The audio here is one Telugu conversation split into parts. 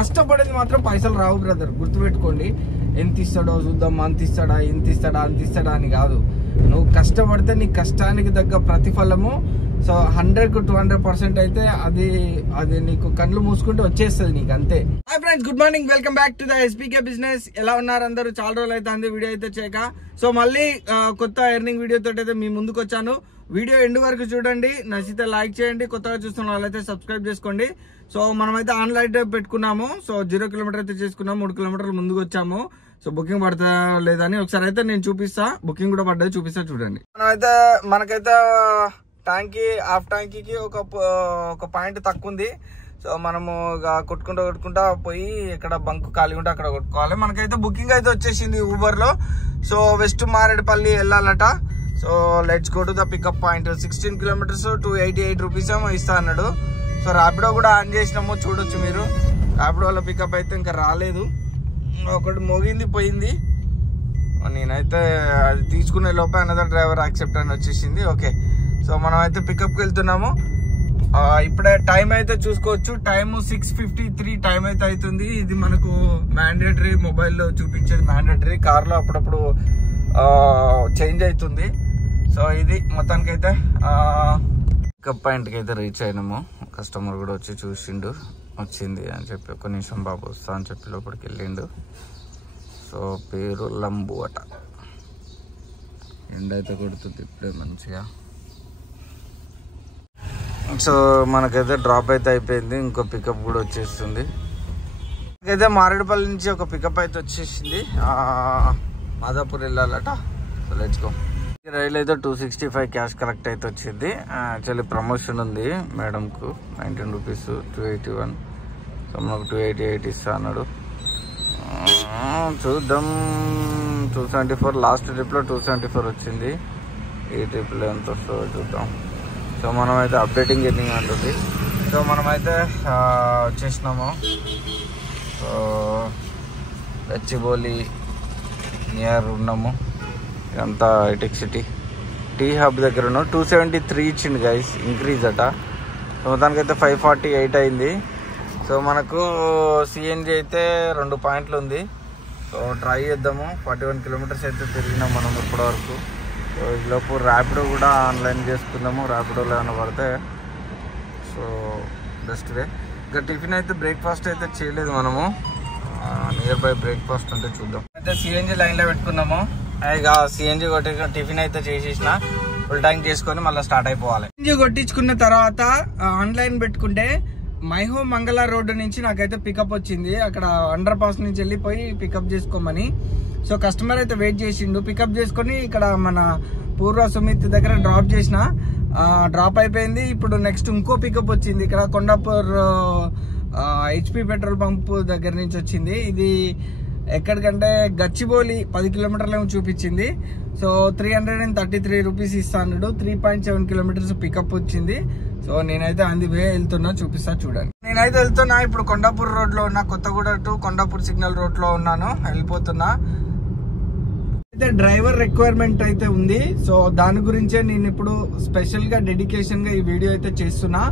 కష్టపడేది మాత్రం పైసలు రావు బ్రదర్, గుర్తుపెట్టుకోండి. ఎంత ఇస్తాడో చూద్దాం, అంత ఇస్తాడా, ఎంత ఇస్తాడా, అంత ఇస్తాడా అని కాదు. నువ్వు కష్టపడితే నీ కష్టానికి తగ్గ ప్రతిఫలము సో 100కు 200% అయితే అది నీకు కళ్ళు మూసుకుంటే వచ్చేస్తుంది నీకు, అంతే. Hi friends, good morning, welcome back to the ఎస్పీకే business. ఎలా ఉన్నారు అందరూ? చాలా రోజులు అయితే అంది వీడియో అయితే చేయక. సో మళ్ళీ కొత్త ఎర్నింగ్ వీడియో తోటి అయితే మీ ముందుకు వచ్చాను. వీడియో ఎండ్ వరకు చూడండి, నచ్చితే లైక్ చేయండి, కొత్తగా చూస్తున్న వాళ్ళైతే సబ్స్క్రైబ్ చేసుకోండి. సో మనమైతే ఆన్లైన్ పెట్టుకున్నాము. సో 0 కిలోమీటర్ అయితే చేసుకున్నాము, 3 కిలోమీటర్లు ముందుకు వచ్చాము. సో బుకింగ్ పడతా లేదని ఒకసారి అయితే నేను చూపిస్తా, బుకింగ్ కూడా పడ్డది చూపిస్తా చూడండి. మనకైతే ట్యాంకీ హాఫ్ ట్యాంకీకి ఒక పాయింట్ తక్కువ ఉంది. సో మనము కొట్టుకుంటా పోయి ఎక్కడ బంక్ ఖాళీ ఉంటే అక్కడ కొట్టుకోవాలి. మనకైతే బుకింగ్ అయితే వచ్చేసింది ఊబర్ లో. సో వెస్ట్ మారేడుపల్లి వెళ్ళాలట. So let's go to the pickup point. 16 kilometres 288 rupees ఏమో ఇస్తా అన్నాడు. సో ర్యాపిడో కూడా ఆన్ చేసినాము, చూడొచ్చు మీరు. ర్యాపిడో వాళ్ళ పికప్ అయితే ఇంకా రాలేదు, ఒకటి మోగింది పోయింది. నేనైతే అది తీసుకునే లోపే అనదర్ డ్రైవర్ యాక్సెప్ట్ అని వచ్చేసింది. ఓకే, సో మనం అయితే పికప్కి వెళ్తున్నాము. ఇప్పుడే టైం అయితే చూసుకోవచ్చు, టైము 6:53 టైం అయితే అవుతుంది. ఇది మనకు మ్యాండేటరీ, మొబైల్లో చూపించేది మ్యాండేటరీ, కార్లో అప్పుడప్పుడు చేంజ్ అవుతుంది. సో ఇది మొత్తానికైతే పికప్ పాయింట్కి అయితే రీచ్ అయినాము. కస్టమర్ కూడా వచ్చి చూసిండు, వచ్చింది అని చెప్పి ఒక నిమిషం బాబు వస్తా అని చెప్పి లోపలికి వెళ్ళిండు. సో పేరు లంబు అట. ఎండ అయితే కొడుతుంది ఇప్పుడే మంచిగా. సో మనకైతే డ్రాప్ అయితే అయిపోయింది, ఇంకో పికప్ కూడా వచ్చేస్తుంది. అయితే మారేడుపల్లి నుంచి ఒక పికప్ అయితే వచ్చేసింది, మాదాపూర్ వెళ్ళాలట. So let's go. రైలు అయితే 265 క్యాష్ కలెక్ట్ అయితే వచ్చింది. యాక్చువల్లీ ప్రమోషన్ ఉంది మేడంకు, 19 రూపీస్ 281. సో మనకు 288 ఇస్తా అన్నాడు. చూద్దాం. 274 లాస్ట్ ట్రిప్లో 274 వచ్చింది. ఈ ట్రిప్లో ఎంత వస్తుందో చూద్దాం. సో మనమైతే అప్డేటింగ్ ఎర్నింగ్ అంటుంది. సో మనమైతే వచ్చేసినాము. సో గచ్చిబౌలి నియర్ ఉన్నాము. ఇదంతా హైటెక్ సిటీ టీ హబ్ దగ్గర ఉన్నాం. 273 ఇచ్చింది గైస్, ఇంక్రీజ్ అట. సో మొత్తానికైతే 548 అయింది. సో మనకు సిఎన్జి అయితే 2 పాయింట్లు ఉంది. సో ట్రై చేద్దాము. 41 కిలోమీటర్స్ అయితే తిరిగినాం మనం ఇప్పటివరకు. సో ఈలోపు ర్యాపిడో కూడా ఆన్లైన్ చేసుకుందాము, ర్యాపిడోలో ఏమైనా పడితే. So best way. ఇంకా టిఫిన్ అయితే బ్రేక్ఫాస్ట్ అయితే చేయలేదు మనము, నియర్ బై బ్రేక్ఫాస్ట్ అంటే చూద్దాం. అయితే సిఎన్జి లైన్లో పెట్టుకున్నాము. ఇక సిఎన్జి కొట్టి టిఫిన్ అయితే చేసేసిన, ఫుల్ ట్యాంక్ చేసుకొని మళ్ళీ స్టార్ట్ అయిపోవాలి. సిఎన్జి కొట్టించుకున్న తర్వాత ఆన్లైన్ పెట్టుకుంటే మైహో మంగళ రోడ్డు నుంచి నాకైతే పికప్ వచ్చింది. అక్కడ అండర్ పాస్ నుంచి వెళ్ళిపోయి పికప్ చేసుకోమని. సో కస్టమర్ అయితే వెయిట్ చేసిండు, పికప్ చేసుకొని ఇక్కడ మన పూర్వ సుమిత్ దగ్గర డ్రాప్ చేసిన, డ్రాప్ అయిపోయింది. ఇప్పుడు నెక్స్ట్ ఇంకో పికప్ వచ్చింది ఇక్కడ కొండాపూర్ HP పెట్రోల్ పంప్ దగ్గర నుంచి వచ్చింది. ఇది ఎక్కడికంటే గచ్చిబౌలి 10 కిలోమీటర్లు ఏమో చూపించింది. సో 333 రూపీస్ ఇస్తాడు. 3.7 కిలోమీటర్స్ పికప్ వచ్చింది. సో నేనైతే అంది వే వెళ్తున్నా, చూపిస్తా చూడండి. నేనైతే వెళ్తున్నా ఇప్పుడు కొండాపూర్ రోడ్ లో ఉన్నా, Kothaguda to Kondapur signal road లో ఉన్నాను, వెళ్ళిపోతున్నా. అయితే డ్రైవర్ రిక్వైర్మెంట్ అయితే ఉంది. సో దాని గురించే నేను ఇప్పుడు స్పెషల్ గా డెడికేషన్ గా ఈ వీడియో అయితే చేస్తున్నా.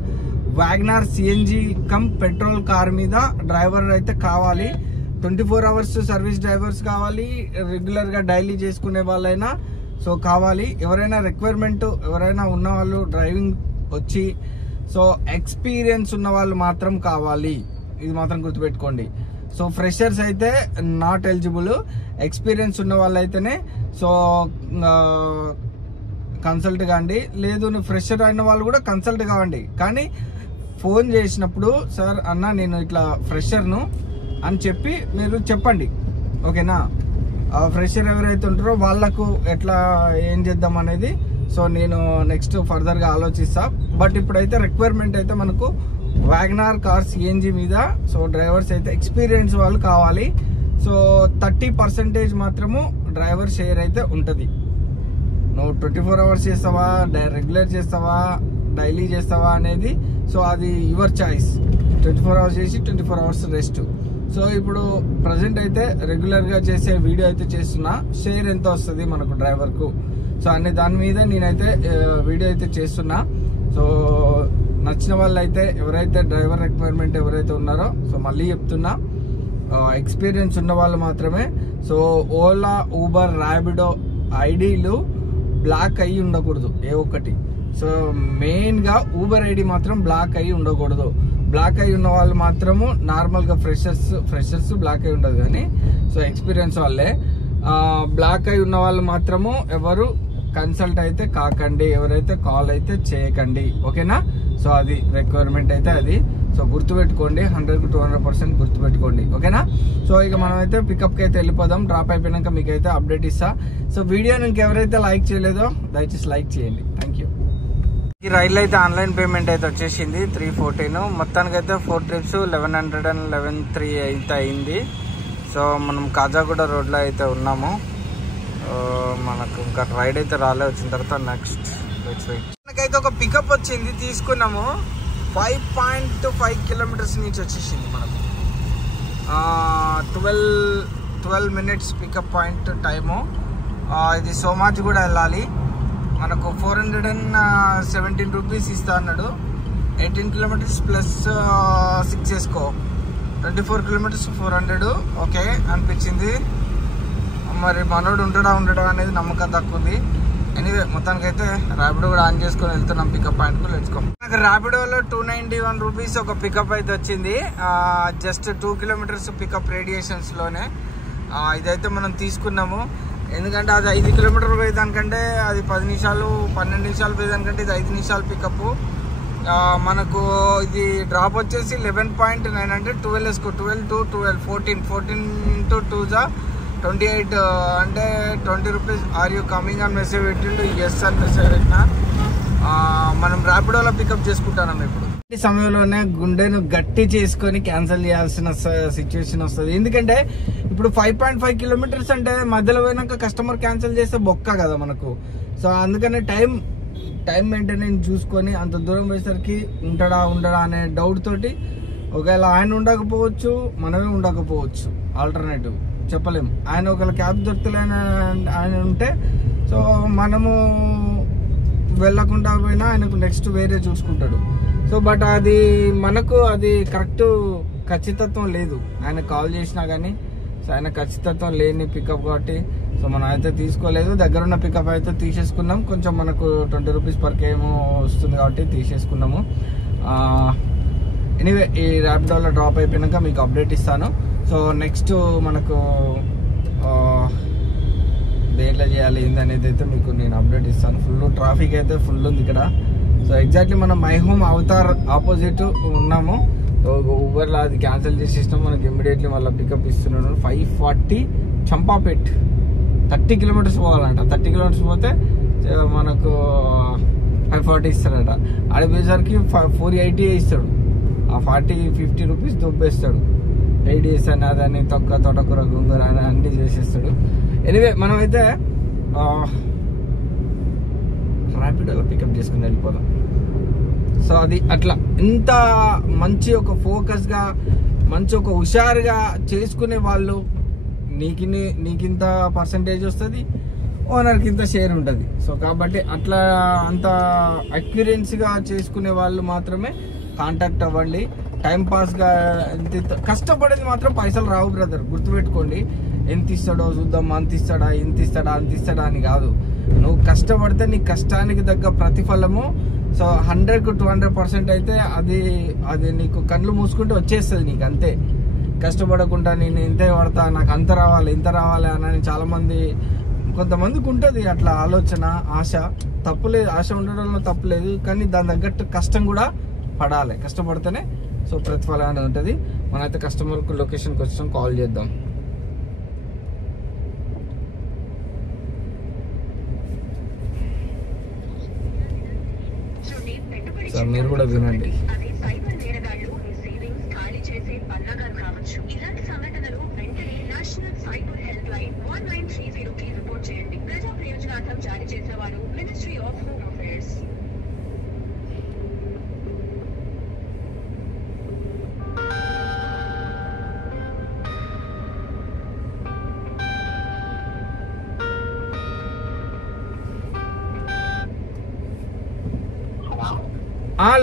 WagonR CNG cum petrol car మీద డ్రైవర్ అయితే కావాలి. 24 అవర్స్ సర్వీస్ డ్రైవర్స్ కావాలి, రెగ్యులర్ గా డైలీ చేసుకునే వాళ్ళైనా సో కావాలి. ఎవరైనా రిక్వైర్మెంట్ ఎవరైనా ఉన్న వాళ్ళు, డ్రైవింగ్ వచ్చి సో ఎక్స్పీరియన్స్ ఉన్న వాళ్ళు మాత్రం కావాలి, ఇది మాత్రం గుర్తుపెట్టుకోండి. సో ఫ్రెషర్స్ అయితే నాట్ ఎలిజిబుల్, ఎక్స్పీరియన్స్ ఉన్న వాళ్ళు అయితేనే సో కన్సల్ట్ కాండి. లేదు నువ్వు ఫ్రెషర్ అయిన వాళ్ళు కూడా కన్సల్ట్ కావండి. కానీ ఫోన్ చేసినప్పుడు సార్ అన్న నేను ఇట్లా ఫ్రెషర్ను అని చెప్పి మీరు చెప్పండి, ఓకేనా. ఫ్రెషర్ ఎవరైతే ఉంటారో వాళ్ళకు ఎట్లా ఏం చేద్దాం అనేది సో నేను నెక్స్ట్ ఫర్దర్ గా ఆలోచిస్తా. బట్ ఇప్పుడైతే రిక్వైర్మెంట్ అయితే మనకు వ్యాగనార్ కార్ సిఎన్జి మీద సో డ్రైవర్స్ అయితే ఎక్స్పీరియన్స్ వాళ్ళు కావాలి. సో 30% మాత్రము డ్రైవర్ షేర్ అయితే ఉంటుంది. నువ్వు 24 అవర్స్ చేస్తావా, రెగ్యులర్ చేస్తావా, డైలీ చేస్తావా అనేది సో అది యువర్ చాయిస్. 24 అవర్స్ చేసి 24 అవర్స్ రెస్ట్. సో ఇప్పుడు ప్రజెంట్ అయితే రెగ్యులర్ గా చేసే వీడియో అయితే చేస్తున్నా, షేర్ ఎంత వస్తుంది మనకు డ్రైవర్ కు సో అనే దాని మీద నేనైతే వీడియో అయితే చేస్తున్నా. సో నచ్చిన వాళ్ళు అయితే ఎవరైతే డ్రైవర్ రిక్వైర్మెంట్ ఎవరైతే ఉన్నారో, సో మళ్ళీ చెప్తున్నా, ఎక్స్పీరియన్స్ ఉన్న వాళ్ళు మాత్రమే. సో ఓలా, ఊబర్, ర్యాపిడో ఐడీలు బ్లాక్ అయ్యి ఉండకూడదు ఏ ఒక్కటి. సో మెయిన్గా ఊబర్ ఐడి మాత్రం బ్లాక్ అయ్యి ఉండకూడదు. బ్లాక్ అయి ఉన్న వాళ్ళు మాత్రము నార్మల్గా ఫ్రెషర్స్ బ్లాక్ అయి ఉండదు, కానీ సో ఎక్స్పీరియన్స్ వాళ్ళే. బ్లాక్ అయి ఉన్న వాళ్ళు మాత్రము ఎవరు కన్సల్ట్ అయితే కాకండి, ఎవరైతే కాల్ అయితే చేయకండి, ఓకేనా. సో అది రిక్వైర్మెంట్ అయితే అది. సో గుర్తుపెట్టుకోండి, 100-200% గుర్తుపెట్టుకోండి, ఓకేనా. సో ఇక మనమైతే పికప్కి అయితే వెళ్ళిపోదాం. డ్రాప్ అయిపోయినాక మీకు అయితే అప్డేట్ ఇస్తా. సో వీడియోని ఇంకెవరైతే లైక్ చేయలేదో దయచేసి లైక్ చేయండి. Thank you. ఈ రైలు అయితే ఆన్లైన్ పేమెంట్ అయితే వచ్చేసింది 314. మొత్తానికి అయితే 4 trips 1111.3 అయితే అయింది. సో మనం కాజాగూడ రోడ్లో అయితే ఉన్నాము. మనకు ఇంకా రైడ్ అయితే రాలే, వచ్చిన తర్వాత నెక్స్ట్ మనకైతే ఒక పికప్ వచ్చింది, తీసుకున్నాము. 5.5 kilometers నుంచి వచ్చేసింది మనకు. 12 minutes పికప్ పాయింట్ టైము. ఇది సోమాజి కూడా వెళ్ళాలి. మనకు 417 rupees ఇస్తా అన్నాడు. 18 kilometers ప్లస్ 6 చేసుకో, 24 kilometers 400. ఓకే అనిపించింది. మరి మనోడు ఉండడా అనేది నమ్మకం తక్కువ ఉంది. ఎనీవే మొత్తానికైతే ర్యాపిడో కూడా ఆన్ చేసుకొని వెళ్తున్నాం పికప్ పాయింట్కు. లెట్స్కో. నాకు ర్యాపిడోలో 291 rupees ఒక పికప్ అయితే వచ్చింది. జస్ట్ 2 kilometers పికప్ రేడియేషన్స్లోనే. ఇదైతే మనం తీసుకున్నాము. ఎందుకంటే అది 5 kilometers పోయేదానికంటే, అది 10 నిమిషాలు 12 నిమిషాలు పోయేదానికంటే ఇది 5 నిమిషాలు పికప్. మనకు ఇది డ్రాప్ వచ్చేసి 11.9 అంటే 12 వేసుకో, 12 to 12 14 into 2 28 అంటే 20 rupees. ఆర్ యూ కమింగ్ అని మెసేజ్ పెట్టిండు. ఎస్ అని మెసేజ్ పెట్టినా. మనం ర్యాపిడోలో పికప్ చేసుకుంటున్నాం. ఇప్పుడు ఈ సమయంలోనే గుండెను గట్టి చేసుకొని క్యాన్సిల్ చేయాల్సిన సిచ్యువేషన్ వస్తుంది. ఎందుకంటే ఇప్పుడు 5.5 kilometers అంటే మధ్యలో పోయినాక కస్టమర్ క్యాన్సిల్ చేస్తే బొక్క కదా మనకు. సో అందుకనే టైం మెయింటెనెన్స్ చూసుకొని అంత దూరం పోయేసరికి ఉండడా అనే డౌట్ తోటి, ఒకవేళ ఆయన ఉండకపోవచ్చు, మనమే ఉండకపోవచ్చు, ఆల్టర్నేటివ్ చెప్పలేము. ఆయన ఒకవేళ క్యాబ్ దొరుకుతలేని ఆయన ఉంటే, సో మనము వెళ్ళకుండా పోయినా ఆయనకు నెక్స్ట్ వేరే చూసుకుంటాడు. సో బట్ అది మనకు అది కరెక్ట్ ఖచ్చితత్వం లేదు. ఆయన కాల్ చేసినా కానీ సో ఆయన ఖచ్చితత్వం లేని పికప్ కాబట్టి సో మనం అయితే తీసుకోలేదు. దగ్గరున్న పికప్ అయితే తీసేసుకున్నాం. కొంచెం మనకు 20 rupees per km వస్తుంది కాబట్టి తీసేసుకున్నాము. ఎనీవే ఈ ర్యాపిడోలో డ్రాప్ అయిపోయినాక మీకు అప్డేట్ ఇస్తాను. సో నెక్స్ట్ మనకు దేంట్లో చేయాలి ఏందనేది అయితే మీకు నేను అప్డేట్ ఇస్తాను. ఫుల్ ట్రాఫిక్ అయితే ఫుల్ ఉంది ఇక్కడ. సో ఎగ్జాక్ట్లీ మనం మై హోమ్ అవతార్ ఆపోజిట్ ఉన్నాము. ఊబర్లో అది క్యాన్సిల్ చేసేసినాం. మనకి ఇమ్మీడియట్లీ మళ్ళీ పికప్ ఇస్తున్నాడు. 540 చంపాపేట్ 30 kilometers పోవాలంట. 30 kilometers పోతే మనకు 540 ఇస్తాడట. ఆడిపోయేసరికి 480 ఇస్తాడు. ఆ 40-50 rupees దొబ్బేస్తాడు. 8 days అని అదని తొటకూర గుంగూర అని అన్నీ చేసేస్తాడు. ఎనీవే మనమైతే ర్యాపిడోలో పికప్ చేసుకుని వెళ్ళిపోదాం. సో అది అట్లా ఇంత మంచి ఒక ఫోకస్గా, మంచి ఒక హుషారుగా చేసుకునే వాళ్ళు నీకింత పర్సంటేజ్ వస్తుంది, ఓనర్కి ఇంత షేర్ ఉంటుంది. సో కాబట్టి అట్లా అంత అక్యురెన్సీగా చేసుకునే వాళ్ళు మాత్రమే కాంటాక్ట్ అవ్వండి. టైంపాస్గా కష్టపడేది మాత్రం పైసలు రావు బ్రదర్, గుర్తుపెట్టుకోండి. ఎంత ఇస్తాడో చూద్దాం, అంత ఇస్తాడా, ఇంత ఇస్తాడా, అంత ఇస్తాడా అని కాదు. నువ్వు కష్టపడితే నీ కష్టానికి తగ్గ ప్రతిఫలము సో 100-200% అయితే అది నీకు కళ్ళు మూసుకుంటే వచ్చేస్తుంది నీకు, అంతే. కష్టపడకుండా నేను ఇంతే పడతా, నాకు అంత రావాలి ఇంత రావాలి అని కొంతమందికి ఉంటుంది అట్లా ఆలోచన, ఆశ. తప్పులేదు, ఆశ ఉండడంలో తప్పులేదు, కానీ దాని తగ్గట్టు కష్టం కూడా పడాలి. కష్టపడితేనే సో ప్రతిఫలం అనేది ఉంటుంది. మనమైతే కస్టమర్కు లొకేషన్కి వచ్చాం, కాల్ చేద్దాం. సార్ మీరు కూడా వినండి.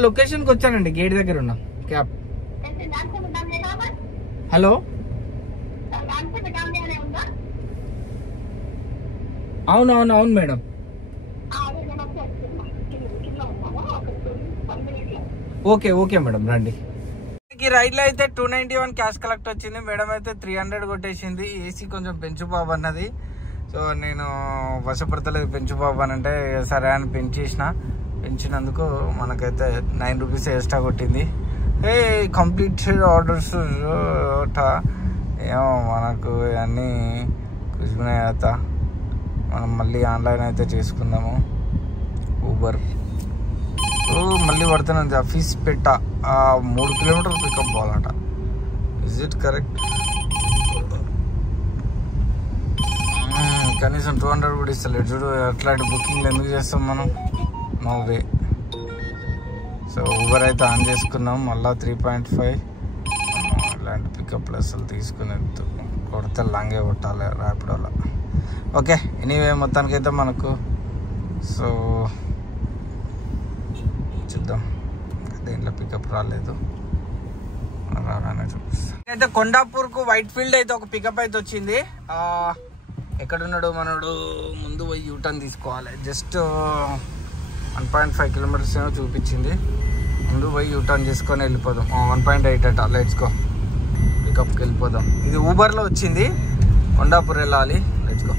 లొకేషన్కి వచ్చానండి, గేట్ దగ్గర ఉన్నా. క్యాబ్. హలో, అవును మేడం. ఓకే మేడం, రండి. రైడ్ లో అయితే 291 క్యాష్ కలెక్ట్ వచ్చింది. మేడం అయితే 300 కొట్టేసింది. ఏసీ కొంచెం పెంచు బాబు అన్నది. సో నేను వశపడతలేదు పెంచు బాబు అని అంటే సరే అని పెంచినందుకు మనకైతే 9 రూపీస్ ఎక్స్ట్రా కొట్టింది. కంప్లీటెడ్ ఆర్డర్స్ ఏమో మనకు ఇవన్నీ కుదిరినాయి. అయితే మనం మళ్ళీ ఆన్లైన్ అయితే చేసుకుందాము. ఊబర్ మళ్ళీ పడుతుంది. ఆఫీస్ పెట్ట 3 కిలోమీటర్లు పికప్ పోవాలట. Is it correct? కనీసం 200 కూడా ఇస్తలేదు చూడు. అట్లాంటి బుకింగ్లు ఎందుకు చేస్తాం మనం? No way. సో ఊబర్ అయితే ఆన్ చేసుకున్నాం. మళ్ళీ 3.5 ఇలాంటి పికప్లు అసలు తీసుకునేది కొడితే లాంగే కొట్టాలి ర్యాపిడోలో. ఓకే, ఎనీవే మొత్తానికైతే మనకు సో చూద్దాం. దీంట్లో పికప్ రాలేదు, రాగానే చూపిస్తాం. అయితే కొండాపూర్కు వైట్ ఫీల్డ్ అయితే ఒక పికప్ అయితే వచ్చింది. ఎక్కడున్నాడు మనోడు? ముందు పోయి యూటర్న్ తీసుకోవాలి. జస్ట్ 1.5 కిలోమీటర్స్ ఏమో చూపించింది. ముందు పోయి యూటర్న్ చేసుకొని వెళ్ళిపోదాం. 1.8 అట. లెట్స్ గో, పికప్కి వెళ్ళిపోదాం. ఇది ఊబర్లో వచ్చింది. కొండాపూర్ వెళ్ళాలి. Let's go.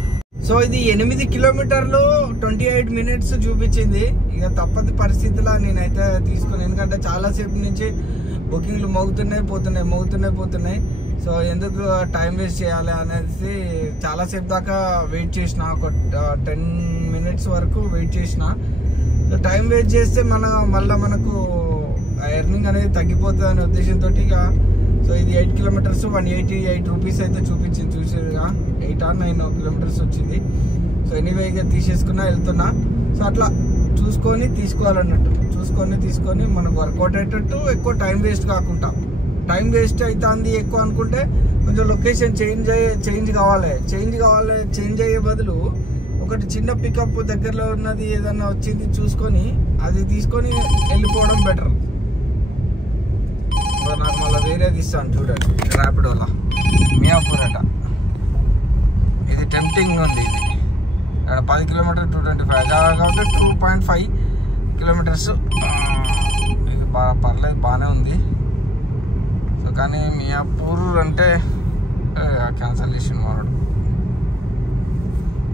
సో ఇది 8 కిలోమీటర్లు 28 మినిట్స్ చూపించింది. ఇక తప్పని పరిస్థితిలో నేనైతే తీసుకుని, ఎందుకంటే చాలాసేపు నుంచి బుకింగ్లు మోగుతున్నాయి. సో ఎందుకు టైం వేస్ట్ చేయాలి అనేసి చాలాసేపు దాకా వెయిట్ చేసిన. ఒక 10 మినిట్స్ వరకు వెయిట్ చేసిన. సో టైం వేస్ట్ చేస్తే మళ్ళీ మనకు ఎర్నింగ్ అనేది తగ్గిపోతుంది అనే ఉద్దేశంతో ఇక సో ఇది 8 కిలోమీటర్స్ 188 రూపీస్ అయితే చూపించింది. చూసేదిగా 8 or 9 కిలోమీటర్స్ వచ్చింది. సో ఎనీవే ఇక తీసేసుకున్నా, వెళ్తున్నా. సో అట్లా చూసుకొని తీసుకోవాలన్నట్టు, తీసుకొని మనకు వర్కౌట్ అయ్యేటట్టు, ఎక్కువ టైం వేస్ట్ కాకుండా. టైం వేస్ట్ అవుతుంది ఎక్కువ అనుకుంటే కొంచెం లొకేషన్ చేంజ్ కావాలి. చేంజ్ అయ్యే బదులు ఒకటి చిన్న పికప్ దగ్గరలో ఉన్నది ఏదన్నా వచ్చింది చూసుకొని అది తీసుకొని వెళ్ళిపోవడం బెటర్. నాకు మళ్ళీ వేరేది ఇస్తాను చూడండి. ర్యాపిడోలా మియాపూర్ అట. ఇది టెంప్టింగ్ ఉంది. ఇది 10 కిలోమీటర్ 225 కాబట్టి 2.5 కిలోమీటర్స్. ఇది పర్లేదు, బాగానే ఉంది. సో కానీ మియాపూర్ అంటే క్యాన్సల్ చేసింది మనోడు.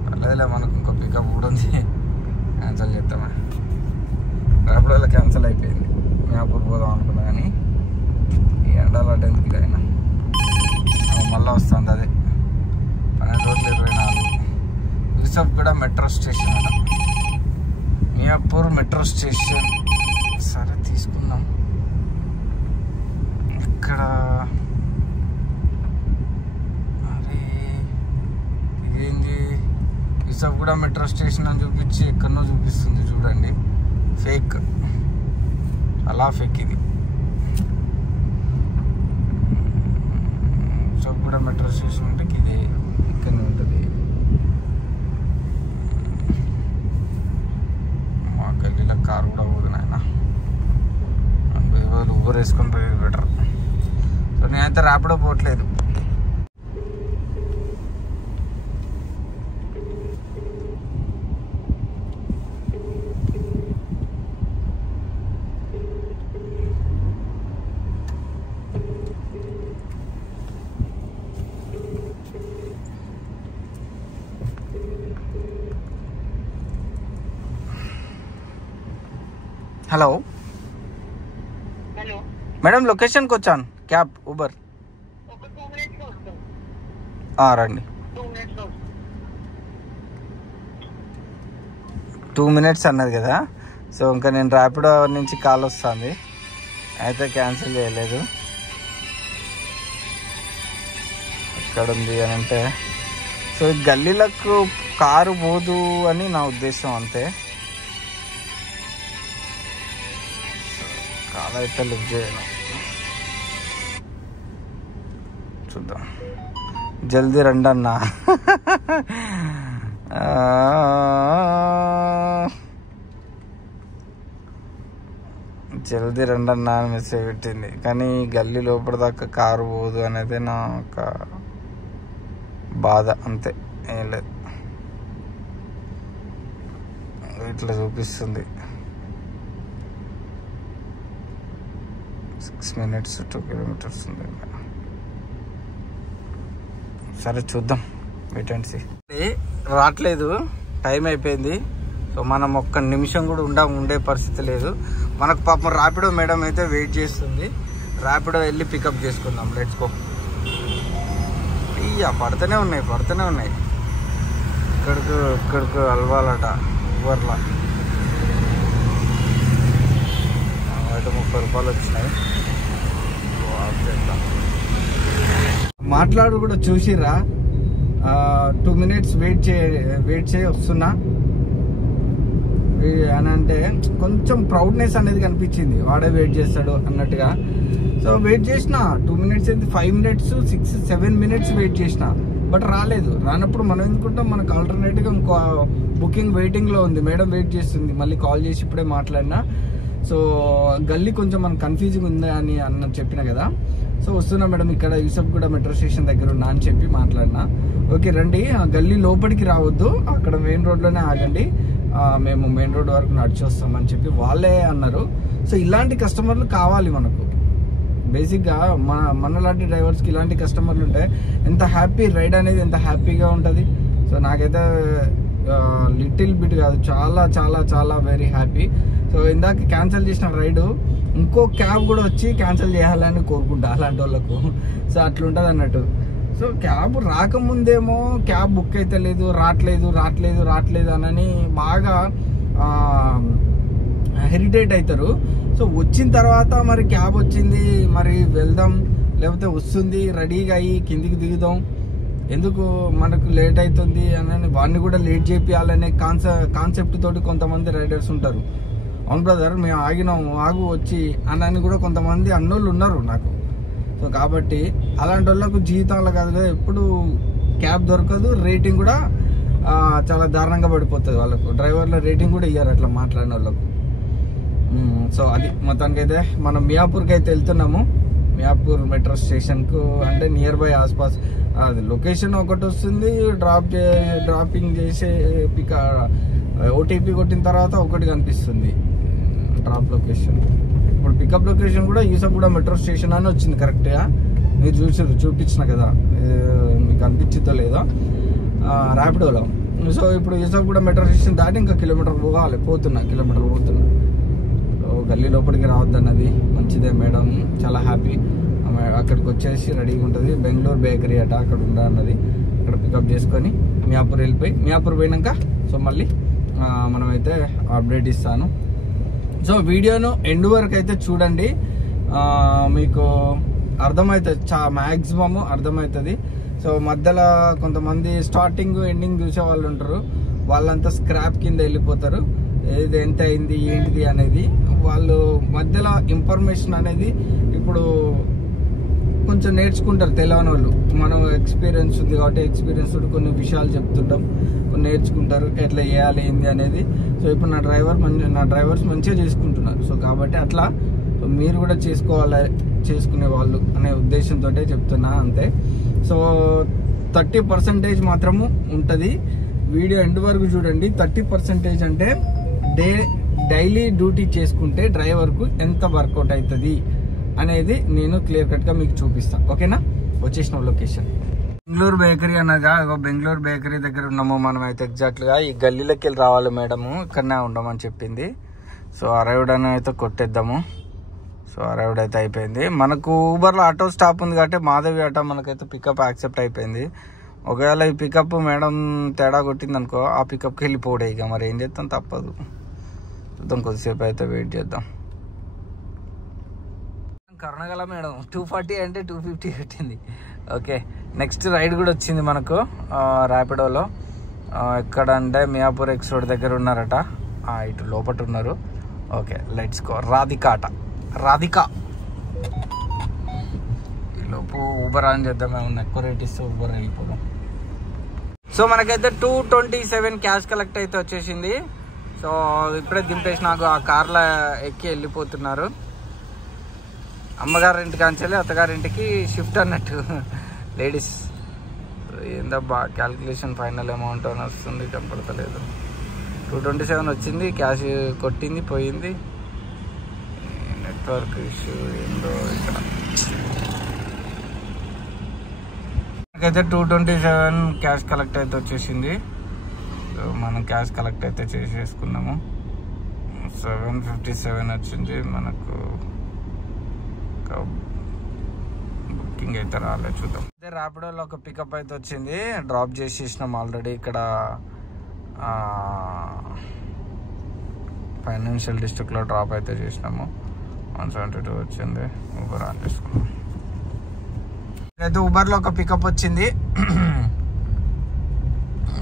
పర్లేదులే, మనకు ఇంకో పికప్ కూడా ఉంది. క్యాన్సల్ చేద్దామా? ర్యాపిడోలో క్యాన్సల్ అయిపోయింది. మియాపూర్ పోదాం అనుకున్నా కానీ ఈ ఎండాల 10కి అయినా మళ్ళీ వస్తుంది. అదే 12 రోజులు 24. యూసఫ్ కూడా మెట్రో స్టేషన్ అట. Miyapur metro station. సరే తీసుకుందాం. ఇక్కడ అరే ఇదేంది? యూసఫ్ కూడా మెట్రో స్టేషన్ అని చూపించి ఎక్కడనో చూపిస్తుంది చూడండి. ఫేక్, అలా ఫేక్. ఇది యూసఫ్ కూడా మెట్రో స్టేషన్ అంటే ఇది ఇక్కడనే ఉంటుంది. మా గల్లీలో కారు కూడా పోదు నాయన. ఊబర్ వేసుకొని పోయేది బెటర్. సో నేనైతే ర్యాపిడో పోవట్లేదు. హలో మేడం, లొకేషన్కి వచ్చాను. Cab Uber. రండి. 2 minutes అన్నది కదా. సో ఇంకా నేను ర్యాపిడో నుంచి కాల్ వస్తుంది, అయితే క్యాన్సిల్ చేయలేదు. ఎక్కడుంది అని అంటే సో గల్లీలకు కారు పోదు అని నా ఉద్దేశం, అంతే. కాల్ అయితే లిఫ్ట్ చేయను. చూద్దాం, జల్దీ రండి అన్నా. జల్దీ రండన్నా అని మెసేజ్ పెట్టింది. కానీ గల్లీ లోపల దాకా కారు పోదు అనేది నా ఒక బాధ, అంతే, ఏం లేదు. ఇట్లా చూపిస్తుంది 6 minutes 2 kilometers ఉంది. సరే చూద్దాం, వెయిట్ అండ్ సీ. రావట్లేదు, టైం అయిపోయింది. సో మనం ఒక్క నిమిషం కూడా ఉండే పరిస్థితి లేదు మనకు. పాపం ర్యాపిడో మేడం అయితే వెయిట్ చేస్తుంది. ర్యాపిడో వెళ్ళి పికప్ చేసుకుందాం. Let's go. ఇయ్యా పడుతూనే ఉన్నాయి. ఇక్కడికి అలవాలట ఊర్లా. అయితే 30 రూపాయలు వచ్చినాయి. మాట్లాడు కూడా చూసిరా. 2 minutes వెయిట్ చేయి వస్తున్నా అని అంటే కొంచెం ప్రౌడ్నెస్ అనేది కనిపించింది. వాడే వెయిట్ చేస్తాడు అన్నట్టుగా. సో వెయిట్ చేసిన 2 minutes ఏంటి, 5 minutes 6-7 minutes వెయిట్ చేసిన. బట్ రాలేదు. రానప్పుడు మనం ఎందుకుంటాం, మనకు ఆల్టర్నేట్గా ఇంకో బుకింగ్ వెయిటింగ్లో ఉంది. మేడం వెయిట్ చేస్తుంది. మళ్ళీ కాల్ చేసి ఇప్పుడే మాట్లాడినా. సో గల్లీ కొంచెం మనకు కన్ఫ్యూజింగ్ ఉంది అని చెప్పిన కదా. సో వస్తున్నా మేడం, ఇక్కడ యూసఫ్గూడ మెట్రో స్టేషన్ దగ్గర ఉన్నా అని చెప్పి మాట్లాడినా. ఓకే రండి, గల్లీ లోపలికి రావద్దు, అక్కడ మెయిన్ రోడ్లోనే ఆగండి, మేము మెయిన్ రోడ్ వరకు నడిచి వస్తామని చెప్పి వాళ్ళే అన్నారు. సో ఇలాంటి కస్టమర్లు కావాలి మనకు. బేసిక్గా మన లాంటి డ్రైవర్స్కి ఇలాంటి కస్టమర్లు ఉంటే ఎంత హ్యాపీ రైడ్ అనేది ఎంత హ్యాపీగా ఉంటుంది. సో నాకైతే లిటిల్ బిట్ కాదు, చాలా చాలా చాలా వెరీ హ్యాపీ. సో ఇందాక క్యాన్సిల్ చేసిన రైడు ఇంకో క్యాబ్ కూడా వచ్చి క్యాన్సిల్ చేయాలని కోరుకుంటా అలాంటి వాళ్ళకు. సో అట్లుంటుంది అన్నట్టు. సో క్యాబ్ రాకముందేమో క్యాబ్ బుక్ అయితే లేదు, రావట్లేదు అని బాగా హెరిటేట్ అవుతారు. సో వచ్చిన తర్వాత మరి క్యాబ్ వచ్చింది, మరి వెళ్దాం, లేకపోతే వస్తుంది, రెడీగా అయ్యి కిందికి దిగుదాం, ఎందుకు మనకు లేట్ అవుతుంది అని వాడిని కూడా లేట్ చేపియాలనే కాన్సెప్ట్ తోటి కొంతమంది రైడర్స్ ఉంటారు. అవును బ్రదర్, మేము ఆగు వచ్చి అని కూడా కొంతమంది అన్నోళ్ళు ఉన్నారు నాకు. సో కాబట్టి అలాంటి వాళ్ళకు జీవితాలు కాదు కదా, ఎప్పుడు క్యాబ్ దొరకదు, రేటింగ్ కూడా చాలా దారుణంగా పడిపోతుంది వాళ్ళకు. డ్రైవర్ల రేటింగ్ కూడా ఇయ్యారు అట్లా మాట్లాడిన వాళ్ళకు. సో అది మొత్తానికైతే మనం మియాపూర్కి అయితే వెళ్తున్నాము. మియాపూర్ మెట్రో స్టేషన్కు అంటే నియర్ బై ఆస్పాస్ అది లొకేషన్ ఒకటి వస్తుంది. డ్రాపింగ్ చేసే ఓటీపీ కొట్టిన తర్వాత ఒకటి కనిపిస్తుంది డ్రాప్ లొకేషన్. ఇప్పుడు పికప్ లొకేషన్ కూడా యూసఫ్గూడ మెట్రో స్టేషన్ అని వచ్చింది కరెక్ట్గా. మీరు చూపించిన కదా, మీకు అనిపించిందో లేదో ర్యాపిడోలో. సో ఇప్పుడు యూసఫ్గూడ మెట్రో స్టేషన్ దాటి ఇంకా కిలోమీటర్ పోతున్నా. గల్లీ లోపలికి రావద్దన్నది మంచిదే మేడం, చాలా హ్యాపీ. అక్కడికి వచ్చేసి రెడీగా ఉంటుంది. బెంగళూరు బేకరీ అట అక్కడ అన్నది. అక్కడ పికప్ చేసుకొని మియాపూర్ పోయినాక సో మళ్ళీ మనమైతే అప్డేట్ ఇస్తాను. సో వీడియోను ఎండ్ వరకు అయితే చూడండి, మీకు అర్థమవుతుంది, మ్యాక్సిమమ్ అర్థమవుతుంది. సో మధ్యలో కొంతమంది స్టార్టింగ్ ఎండింగ్ చూసే వాళ్ళు ఉంటారు, వాళ్ళంతా స్క్రాప్ కింద వెళ్ళిపోతారు. ఇది ఎంత అయింది ఏంటిది అనేది వాళ్ళు మధ్యలో ఇన్ఫర్మేషన్ అనేది ఇప్పుడు కొంచెం నేర్చుకుంటారు తెలియని వాళ్ళు. మనం ఎక్స్పీరియన్స్ ఉంది కాబట్టి ఎక్స్పీరియన్స్ తోటి కొన్ని విషయాలు చెప్తుంటాం, కొన్ని నేర్చుకుంటారు ఎట్లా చేయాలి ఏంది అనేది. సో ఇప్పుడు నా డ్రైవర్స్ మంచిగా చేసుకుంటున్నారు. సో కాబట్టి అట్లా మీరు కూడా చేసుకునే వాళ్ళు అనే ఉద్దేశంతో చెప్తున్నా అంతే. సో 30% మాత్రము ఉంటుంది. వీడియో ఎండ్ వరకు చూడండి. 30% అంటే డైలీ డ్యూటీ చేసుకుంటే డ్రైవర్కు ఎంత వర్కౌట్ అవుతుంది అనేది నేను క్లియర్ కట్గా మీకు చూపిస్తాను. ఓకేనా? వచ్చేసిన లొకేషన్ బెంగళూరు బేకరీ అన్నగా. బెంగళూరు బేకరీ దగ్గర ఉన్నాము మనం అయితే. ఎగ్జాక్ట్గా ఈ గల్లీలోకి వెళ్ళి రావాలి మేడము, ఇక్కడనే ఉండమని చెప్పింది. సో అరైవ్డ్ అని అయితే కొట్టేద్దాము. సో అరైవ్డ్ అయితే అయిపోయింది. మనకు ఊబర్లో ఆటో స్టాప్ ఉంది కాబట్టి మాధవి ఆటో మనకైతే పికప్ యాక్సెప్ట్ అయిపోయింది. ఒకవేళ ఈ పికప్ మేడం తేడా కొట్టింది అనుకో, ఆ పికప్కి వెళ్ళిపోడే. ఇక మరి ఏం చేస్తాం, తప్పదు. చూద్దాం, కొద్దిసేపు అయితే వెయిట్ చేద్దాం. కర్ణగల మేడం 240 అంటే 250 పెట్టింది. ఓకే, నెక్స్ట్ రైడ్ కూడా వచ్చింది మనకు ర్యాపిడోలో. ఎక్కడ అంటే మియాపూర్ ఎక్స్ రోడ్ దగ్గర ఉన్నారట, ఇటు లోపల ఉన్నారు. Okay, let's go. రాధిక ఈలోపు ఊబర్ ఆన్ చేద్దాం. ఏమన్నా ఎక్కువ రేట్ ఇస్తే ఊబర్ వెళ్ళిపోదాం. సో మనకైతే 227 క్యాష్ కలెక్ట్ అయితే వచ్చేసింది. సో ఇప్పుడే దింపేసి నాకు ఆ కార్లో ఎక్కి వెళ్ళిపోతున్నారు. అమ్మగారింటికి అంచెల్లి అత్తగారింటికి షిఫ్ట్ అన్నట్టు లేడీస్. ఏందబ్బా క్యాల్కులేషన్ ఫైనల్ అమౌంట్ అని వస్తుంది, కనపడతలేదు. 227 వచ్చింది, క్యాష్ కొట్టింది పోయింది. నెట్వర్క్ ఇష్యూ ఏందో ఇక్కడ. నాకైతే 227 క్యాష్ కలెక్ట్ అయితే వచ్చేసింది. సో మనం క్యాష్ కలెక్ట్ అయితే చేసేసుకున్నాము. 757 వచ్చింది మనకు. బుకింగ్ అయితే రాలేదు, చూద్దాం. అదే ర్యాపిడోలో ఒక పికప్ అయితే వచ్చింది, డ్రాప్ చేసేసినాం ఆల్రెడీ. ఇక్కడ ఫైనాన్షియల్ డిస్ట్రిక్ట్లో డ్రాప్ అయితే చేసినాము. 172 వచ్చింది. ఊబర్ ఆన్ చేసుకున్నాం. అయితే ఊబర్లో ఒక పికప్ వచ్చింది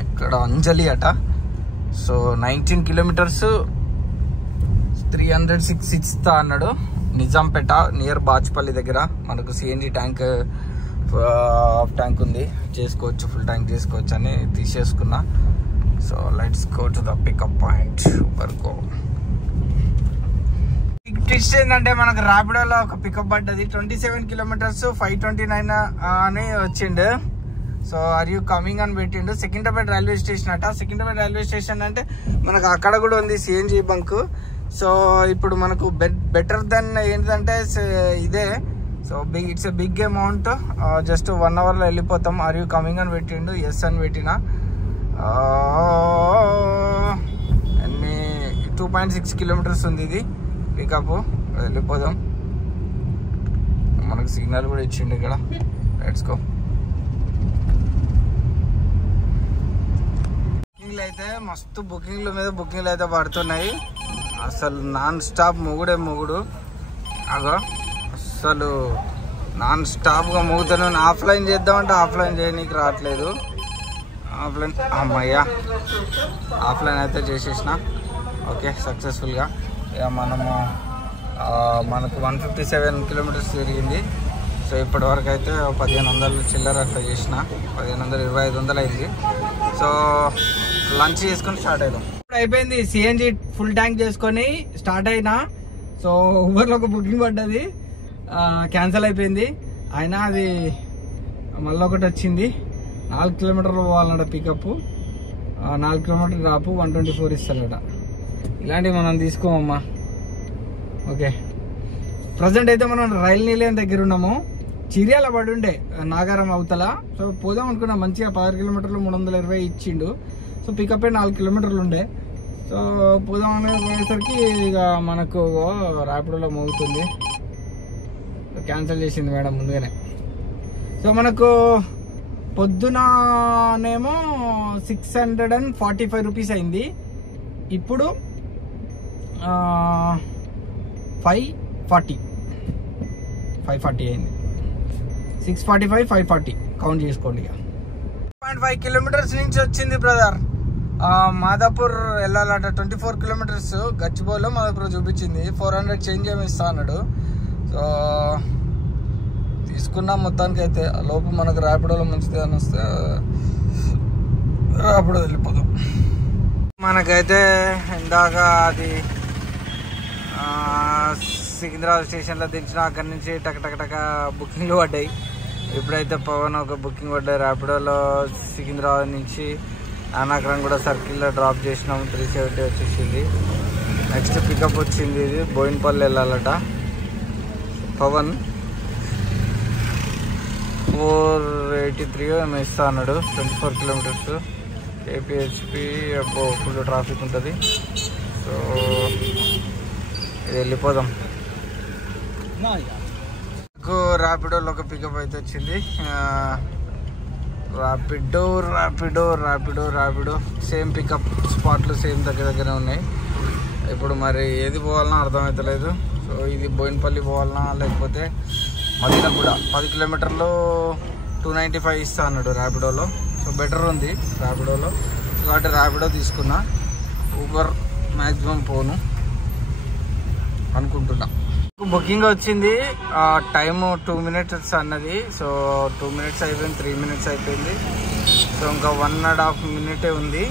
ఇక్కడ అంజలి అట. సో 19 కిలోమీటర్స్ 306 ఇస్తా అన్నాడు. నిజాంపేట నియర్ బాచ్పల్లి దగ్గర. మనకు సిఎన్జి ట్యాంక్ హాఫ్ ట్యాంక్ ఉంది, చేసుకోవచ్చు, ఫుల్ ట్యాంక్ చేసుకోవచ్చు అని తీసేసుకున్నా. So let's go to the pickup point. ఊబర్కో ట్విస్ట్ ఏంటంటే మనకు ర్యాపిడోలో ఒక పికప్ పడ్డది. 27 కిలోమీటర్స్ 529 అని వచ్చిండు. సో ఆర్ యూ కమింగ్ అని పెట్టిండు. సికింద్రాబాద్ రైల్వే స్టేషన్ అట. సికింద్రాబాద్ రైల్వే స్టేషన్ అంటే మనకు అక్కడ కూడా ఉంది సిఎన్జి బంక్. సో ఇప్పుడు మనకు బెటర్ దెన్ ఏంటంటే ఇదే. So it's a big amount. Just 1 అవర్లో వెళ్ళిపోతాం. ఆర్ యూ కమింగ్ అని పెట్టిండు. ఎస్ అని పెట్టిన. 2.6 కిలోమీటర్స్ ఉంది ఇది పికప్. వెళ్ళిపోదాం. మనకు సిగ్నల్ కూడా ఇచ్చిండు ఇక్కడ. Let's go. బుకింగ్లు అయితే మస్తు బుకింగ్ల మీద బుకింగ్లు అయితే పడుతున్నాయి. అసలు నాన్ స్టాప్ మొగుడు అగో. అసలు నాన్ స్టాప్గా మోగుతాను. ఆఫ్లైన్ చేద్దామంటే ఆఫ్లైన్ చేయనీకి రావట్లేదు. ఆఫ్లైన్ అమ్మయ్యా ఆఫ్లైన్ అయితే చేసేసిన. ఓకే సక్సెస్ఫుల్గా. ఇక మనకు 157 కిలోమీటర్స్ తిరిగింది. సో ఇప్పటి వరకు అయితే 1500 చిల్లర అట్లా చేసిన. 1500 2500 అయింది. సో లంచ్ చేసుకొని స్టార్ట్ అయినాం. ఇప్పుడు అయిపోయింది. సిఎన్జి ఫుల్ ట్యాంక్ చేసుకొని స్టార్ట్ అయినా. సో ఊబర్లో ఒక బుకింగ్ పడ్డది, క్యాన్సిల్ అయిపోయింది. అయినా అది మళ్ళీ ఒకటి వచ్చింది. 4 కిలోమీటర్లు పోవాలన్నట పికప్. 4 కిలోమీటర్ డ్రాపు 124 ఇస్తారట. ఇలాంటివి మనం తీసుకోమమ్మా. ఓకే ప్రజెంట్ అయితే మనం రైలు నిలయం దగ్గర ఉన్నాము. చిర్యాల పడి ఉండే నాగారం అవతల. సో పోదాం అనుకున్నాం. మంచిగా 16 కిలోమీటర్లు 320 ఇచ్చిండు. సో పికప్ 4 కిలోమీటర్లు ఉండే. సో పోదాం అని పోయేసరికి ఇక మనకు ర్యాపిడోలో మోగుతుంది. క్యాన్సిల్ చేసింది మేడం ముందుగానే. సో మనకు పొద్దుననేమో 645 రూపీస్ అయింది. ఇప్పుడు 540 అయింది. 645 540 కౌంట్ చేసుకోండి. 5 కిలోమీటర్స్ నుంచి వచ్చింది బ్రదర్. మాదాపూర్ వెళ్ళాలట. 24 కిలోమీటర్స్ గచ్చిబౌలిలో మాదాపూర్ చూపించింది. 400 చేంజ్ ఏమి ఇస్తా అన్నాడు. సో తీసుకున్నాం మొత్తానికి. అయితే లోపు మనకు ర్యాపిడోలో మంచిది అని వస్తే ర్యాపిడో వెళ్ళిపోతాం. మనకైతే ఇందాక అది సికింద్రాబాద్ స్టేషన్లో దించిన. అక్కడి నుంచి టక బుకింగ్లు పడ్డాయి. ఇప్పుడైతే పవన్ ఒక బుకింగ్ పడ్డాయి ర్యాపిడోలో. సికింద్రాబాద్ నుంచి నానాక్రం కూడా సర్కిల్లో డ్రాప్ చేసినాము. 370 వచ్చేసింది. నెక్స్ట్ పికప్ వచ్చింది. ఇది బోయిన్పల్లి వెళ్ళాలట. పవన్ 483 ఏమో ఇస్తా అన్నాడు. 24 కిలోమీటర్స్. ఏపీహెచ్పి అబ్బో ఫుల్ ట్రాఫిక్ ఉంటుంది. సో ఇది వెళ్ళిపోదాం. నాకు ర్యాపిడోలో ఒక పికప్ అయితే వచ్చింది. ర్యాపిడో సేమ్ పికప్ స్పాట్లు సేమ్ దగ్గర ఉన్నాయి. ఇప్పుడు మరి ఏది పోవాలన్నా అర్థమవుతలేదు. సో ఇది బోయిన్పల్లి పోవాలన్నా లేకపోతే మదీనాగూడ 10 కిలోమీటర్లు 295 ఇస్తా అన్నాడు ర్యాపిడోలో. సో బెటర్ ఉంది ర్యాపిడోలో కాబట్టి ర్యాపిడో తీసుకున్నా. ఊబర్ మ్యాక్సిమం పోను అనుకుంటున్నా. బుకింగ్ వచ్చింది. టైము 2 మినిట్స్ అన్నది. సో 2 మినిట్స్ అయిపోయింది. 3 మినిట్స్ అయిపోయింది. సో ఇంకా 1.5 మినిటే ఉంది.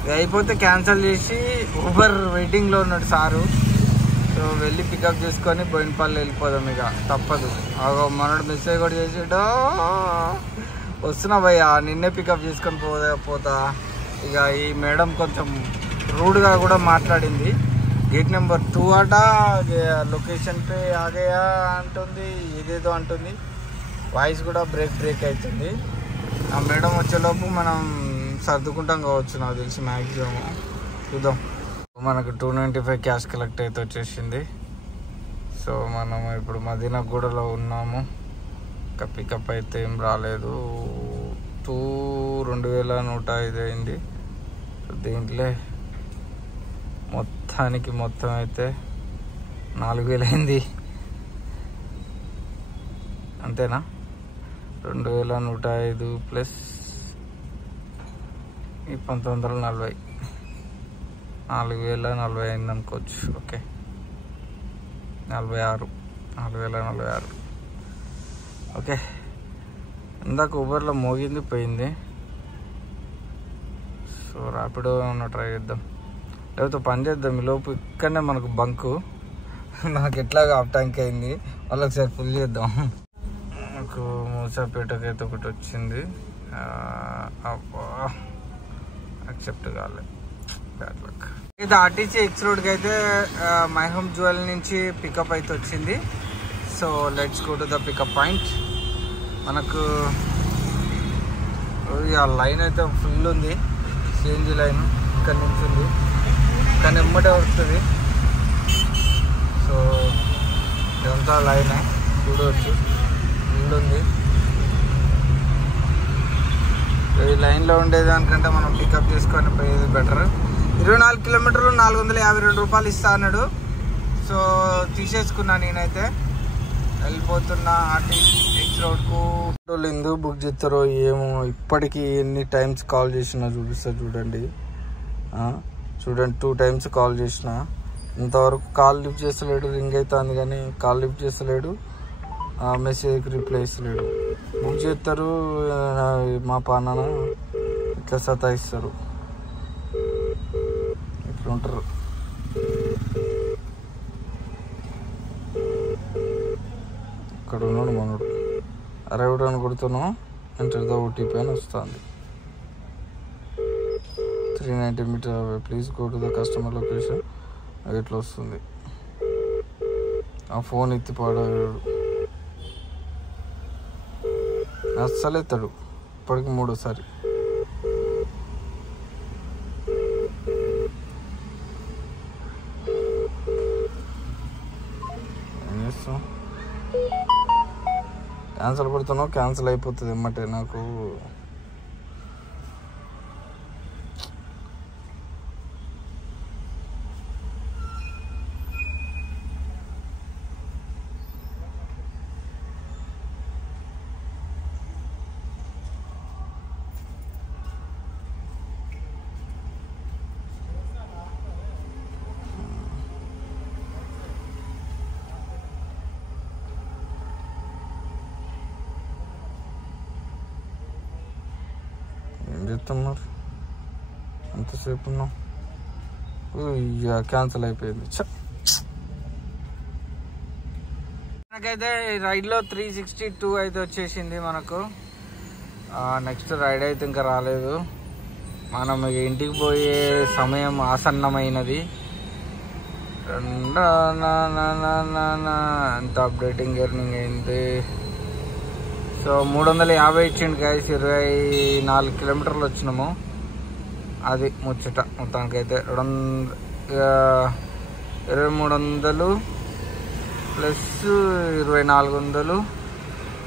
ఇది అయిపోతే క్యాన్సిల్ చేసి ఊబర్ వెయిటింగ్లో ఉన్నాడు సారు. సో వెళ్ళి పికప్ చేసుకొని బోయినపల్లి వెళ్ళిపోదాం, ఇక తప్పదు. మనోడు మెసేజ్ కూడా చేసాడు, వస్తున్నా భయ్యా నిన్నే పికప్ చేసుకొని పోతా. ఇక ఈ మేడం కొంచెం రూడ్గా కూడా మాట్లాడింది. గేట్ నెంబర్ 2 అట, లొకేషన్ పే ఆగయా అంటుంది, ఏదేదో అంటుంది. వాయిస్ కూడా బ్రేక్ అవుతుంది. ఆ మేడం వచ్చేలోపు మనం సర్దుకుంటాం కావచ్చు, నాకు తెలిసి మ్యాక్సిమం. చూద్దాం. మనకు 295 క్యాష్ కలెక్ట్ అయితే వచ్చేసింది. సో మనం ఇప్పుడు మదీనాగూడలో ఉన్నాము. ఇంకా పికప్ అయితే ఏం రాలేదు. 2105 అయింది. సో దీంట్లో మొత్తం అయితే 4000 అయింది. అంతేనా? 2105 ప్లస్ ఈ 1940, 4040 అయింది అనుకోవచ్చు. ఓకే, 4046. ఓకే, ఇందాక ఊబర్లో మోగింది పోయింది. సో ర్యాపిడో ఏమన్నా ట్రై చేద్దాం, లేకపోతే పని చేద్దాం. ఈ లోపు ఇక్కడనే మనకు బంకు, నాకు ఎట్లాగా హాఫ్ ట్యాంక్ అయింది, వాళ్ళకి సార్ ఫుల్ చేద్దాం. నాకు మూసాపేటకి అయితే ఒకటి వచ్చింది, యాక్సెప్ట్ కాలేదు. Bad luck. ఇది ఆర్టీసీ ఎక్స్ రోడ్కి అయితే మై హోమ్ జ్యువెల్ నుంచి పికప్ అయితే వచ్చింది. So let's go to the pickup point. మనకు ఆ లైన్ అయితే ఫుల్ ఉంది, సిఎన్జి లైన్ ఇక్కడ నుంచి ఉంది, కానీ ఎమ్మటే వస్తుంది. సో ఇదంతా లైనే చూడవచ్చు, ఫుల్ ఉంది. ఈ లైన్లో ఉండేదానికంటే మనం పికప్ చేసుకొని పోయేది బెటర్. 24 కిలోమీటర్లు 452 రూపాయలు ఇస్తా అన్నాడు. సో తీసేసుకున్నా నేనైతే. వెళ్ళిపోతున్నా ఆర్టీసీ ఎక్స్ రోడ్కు. ఎందుకు బుక్ చేస్తారో ఏమో, ఇప్పటికీ ఎన్ని టైమ్స్ కాల్ చేసినా చూపిస్తా చూడండి. 2 టైమ్స్ కాల్ చేసిన, ఇంతవరకు కాల్ లిఫ్ట్ చేస్తలేడు. రింగ్ అవుతుంది కానీ కాల్ లిఫ్ట్ చేస్తలేడు, మెసేజ్కి రిప్లై ఇస్తలేడు. బుక్ చేస్తారు, మా పానాన ఇట్లా సతాయిస్తారు, ఇట్లా ఉంటారు. ఇక్కడ ఉన్నాడు మనోడు, అరైవ్డ్ అని కొడుతున్నాం, ఎంటర్ ద ఓటీపీ అని వస్తుంది. 390 meter away, please go to the customer location. ఇట్లా వస్తుంది. ఆ ఫోన్ ఎత్తి పాడాడు, అస్సలు ఎత్తాడు. ఇప్పటికి 3సారి. ఏం చేస్తాం, క్యాన్సిల్ కొడుతున్నావు, క్యాన్సిల్ అయిపోతుంది ఎమ్మటే. నాకు ఏం చెప్తున్నారు, ఎంతసేపు ఉన్నాం. క్యాన్సిల్ అయిపోయింది. మనకైతే రైడ్లో 362 అయితే వచ్చేసింది మనకు. నెక్స్ట్ రైడ్ అయితే ఇంకా రాలేదు. మనం ఇంటికి పోయే సమయం ఆసన్నమైనది. ఎంత అప్డేటింగ్ ఎర్నింగ్ అయింది. సో 350 ఇచ్చిండు గైస్. 24 కిలోమీటర్లు వచ్చినాము. అది ముచ్చట. మొత్తానికైతే 2300 ప్లస్ 2400,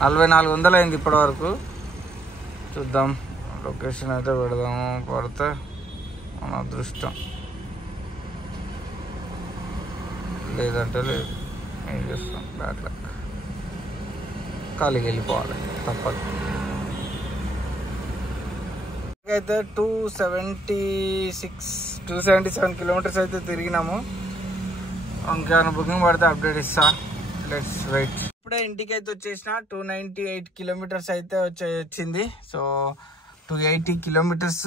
4400 అయింది ఇప్పటి వరకు. చూద్దాం, లొకేషన్ అయితే పెడదాము. పడితే మన అదృష్టం, లేదంటే లేదు. ఏం చేస్తాం, బ్యాడ్ లక్. ఖాళీకి వెళ్ళిపోవాలి, తప్పదు. అయితే 277 కిలోమీటర్స్ అయితే తిరిగినాము. ఇంకా బుకింగ్ పడితే అప్డేట్ ఇస్తా. Let's wait. ఇప్పుడే ఇంటికి అయితే వచ్చేసిన. 298 కిలోమీటర్స్ అయితే వచ్చింది. సో 280 కిలోమీటర్స్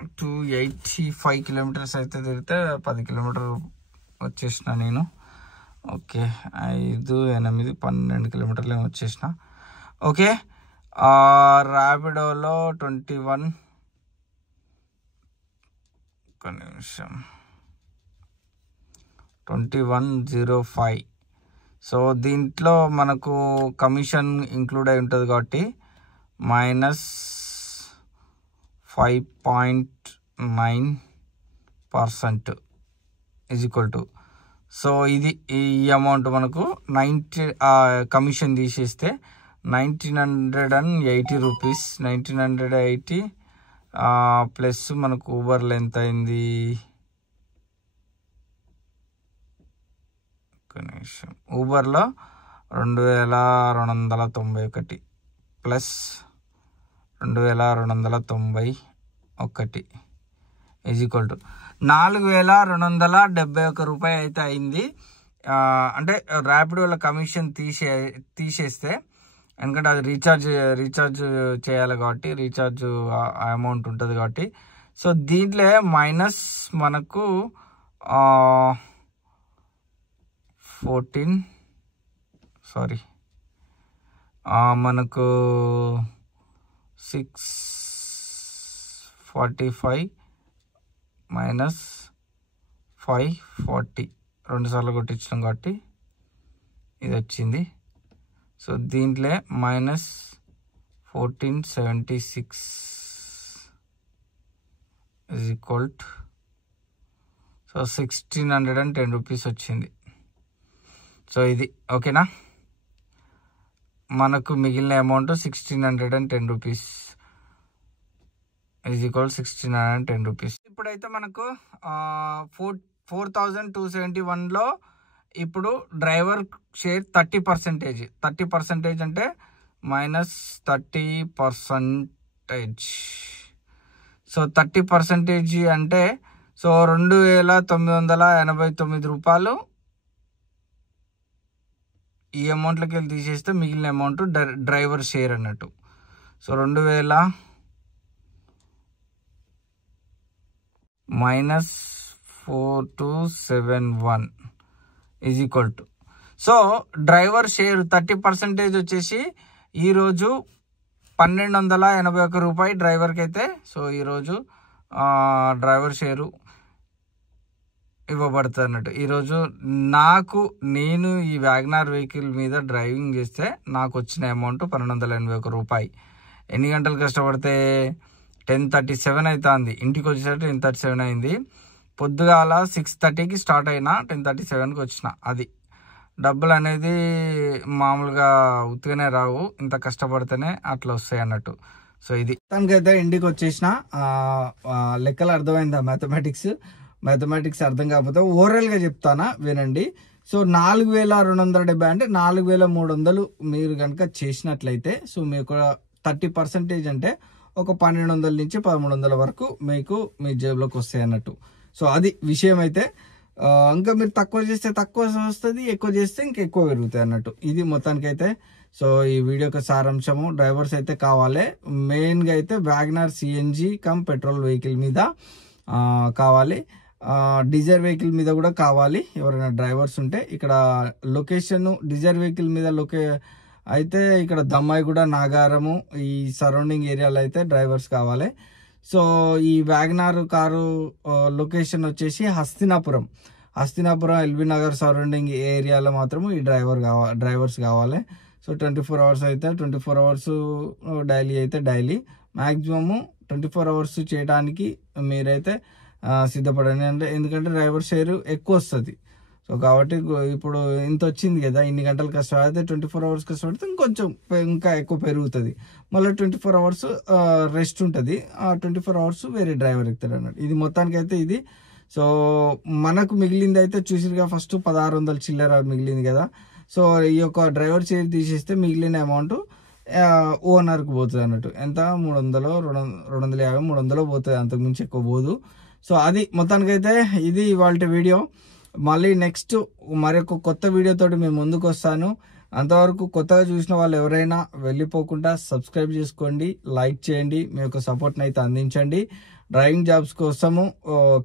285 కిలోమీటర్స్ అయితే తిరిగితే 10 కిలోమీటర్ వచ్చేసిన నేను. ఓకే 5, 8, 12 కిలోమీటర్లు ఏమో వచ్చేసిన. ఓకే ర్యాపిడోలో 21 ఒక నిమిషం 2105. సో దీంట్లో మనకు కమిషన్ ఇంక్లూడ్ అయి ఉంటుంది కాబట్టి -5.9% ఈజ్ ఈక్వల్ టు. సో ఇది ఈ అమౌంట్ మనకు 90 కమిషన్ తీసేస్తే 1980 రూపీస్. 1980 ప్లస్ మనకు ఊబర్లో ఎంత అయింది, ఒక నిమిషం, ఊబర్లో 2291 ప్లస్ 2291 ఈజ్ ఈక్వల్ టు 4271 రూపాయి అయితే అయింది. అంటే ర్యాపిడోల కమిషన్ తీసేస్తే, ఎందుకంటే అది రీఛార్జ్ చేయాలి కాబట్టి రీఛార్జ్ అమౌంట్ ఉంటుంది కాబట్టి. సో దీంట్లో మైనస్ మనకు 645 మైనస్ 540 2 సార్లు కొట్టించడం కాబట్టి ఇది వచ్చింది. సో దీంట్లో -1476 is equal to, so 1610 rupees వచ్చింది. సో ఇది ఓకేనా, మనకు మిగిలిన amount 1610 rupees is equal 1610 rupees. ఇప్పుడైతే మనకు 4271లో ఇప్పుడు డ్రైవర్ షేర్ 30% అంటే -30%. సో 30% అంటే సో 2989 రూపాయలు ఈ అమౌంట్లోకి వెళ్ళి తీసేస్తే మిగిలిన అమౌంట్ డ్రైవర్ షేర్ అన్నట్టు. So 2000 -4271 is equal to, so driver share 30% వచ్చేసి ఈరోజు 1281 రూపాయి డ్రైవర్కి అయితే. సో ఈరోజు డ్రైవర్ షేరు ఇవ్వబడుతుంది అన్నట్టు. ఈరోజు నేను ఈ వ్యాగనార్ వెహికల్ మీద డ్రైవింగ్ చేస్తే నాకు వచ్చిన అమౌంట్ 1281 రూపాయి. ఎన్ని గంటలు కష్టపడితే 10:37 అవుతుంది, ఇంటికి వచ్చేసరికి 10:37 అయింది. పొద్దుగాల 6:30కి స్టార్ట్ అయినా 10:37కి వచ్చిన. అది డబ్బులు అనేది మామూలుగా ఉత్తిగానే రావు, ఇంత కష్టపడితేనే అట్లా వస్తాయి అన్నట్టు. సో ఇది తనకైతే ఇంటికి వచ్చేసిన. లెక్కలు అర్థమైందా, మ్యాథమెటిక్స్ అర్థం కాకపోతే ఓవరాల్గా చెప్తానా వినండి. సో 4270 అంటే 4300 మీరు కనుక చేసినట్లయితే, సో మీకు 30% అంటే ఒక 1200 నుంచి 1300 వరకు మీకు మీ జేబులోకి వస్తాయి అన్నట్టు. సో అది విషయం అయితే. ఇంకా మీరు తక్కువ చేస్తే తక్కువ వస్తుంది, ఎక్కువ చేస్తే ఇంకా ఎక్కువ పెరుగుతాయి అన్నట్టు. ఇది మొత్తానికైతే. సో ఈ వీడియోకి సారాంశము, డ్రైవర్స్ అయితే కావాలి మెయిన్గా అయితే WagonR CNG cum petrol vehicle మీద కావాలి, డీజల్ వెహికల్ మీద కూడా కావాలి. ఎవరైనా డ్రైవర్స్ ఉంటే ఇక్కడ లొకేషన్ డీజల్ వెహికల్ మీద అయితే ఇక్కడ దమ్మాయిగూడ, నాగారము ఈ సరౌండింగ్ ఏరియాలో అయితే డ్రైవర్స్ కావాలి. సో ఈ వ్యాగనార్ కారు లొకేషన్ వచ్చేసి హస్తినాపురం ఎల్బీ నగర్ సరౌండింగ్ ఏరియాలో మాత్రం ఈ డ్రైవర్స్ కావాలి. సో 24 అవర్స్ అయితే 24 అవర్స్ డైలీ అయితే డైలీ మ్యాక్సిమము 24 అవర్స్ చేయడానికి మీరైతే సిద్ధపడండి. ఎందుకంటే డ్రైవర్ షేర్ ఎక్కువ వస్తుంది. సో కాబట్టి ఇప్పుడు ఇంత వచ్చింది కదా, ఇన్ని గంటలు కష్టపడితే 24 అవర్స్ కష్టపడితే ఇంకా ఎక్కువ పెరుగుతుంది. మళ్ళీ 24 అవర్స్ రెస్ట్ ఉంటుంది, ఆ 24 అవర్స్ వేరే డ్రైవర్ ఎక్కుతాడు అన్నట్టు. ఇది మొత్తానికైతే ఇది. సో మనకు మిగిలింది అయితే చూసిగా ఫస్ట్ 1600 చిల్లర మిగిలింది కదా. సో ఈ యొక్క డ్రైవర్ షేర్ తీసేస్తే మిగిలిన అమౌంట్ ఓనర్కి పోతుంది అన్నట్టు. ఎంత 300, 250, 300 పోతుంది, అంతకుమించి ఎక్కువ పోదు. సో అది మొత్తానికైతే ఇది ఇవాళ వీడియో. మళ్ళీ నెక్స్ట్ మరొక కొత్త వీడియోతోటి మేము ముందుకు వస్తాను. అంతవరకు కొత్తగా చూసిన వాళ్ళు ఎవరైనా వెళ్ళిపోకుండా సబ్స్క్రైబ్ చేసుకోండి, లైక్ చేయండి, మీ యొక్క సపోర్ట్ని అయితే అందించండి. డ్రైవింగ్ జాబ్స్ కోసము